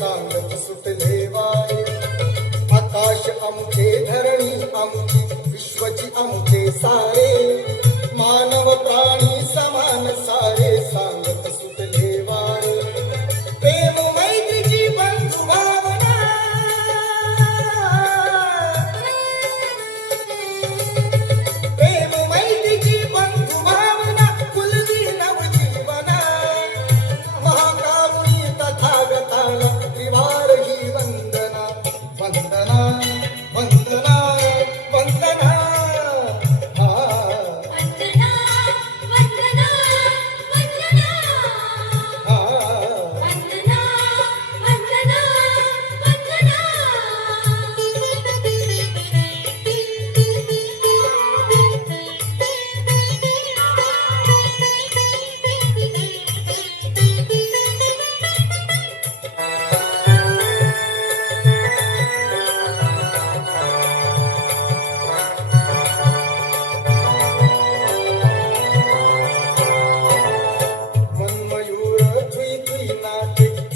सांगत सुटले वारे. आकाश आमचे धरणी आमची विश्वची आमचे सारे. मानव प्राणी समान सारे सांगत सुटले वारे. प्रेम मैत्रीची बंधु भावना प्रेम मैत्रीची बंधु भावना फुलली नवजीवना. महाकारुणी तथागताला त्रिवार ही वंदना. वंदना वंदना वंदना.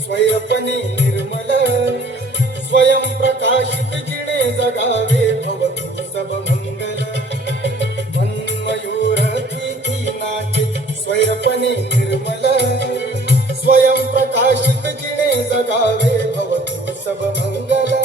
स्वयंपणे निर्मल स्वयं प्रकाशित जिणे जगावे भवतु सब मंगल. मन्मयूर तुई नाचे स्वयंपणे निर्मल स्वयं प्रकाशित जिणे जगावे भवतु सब मंगल.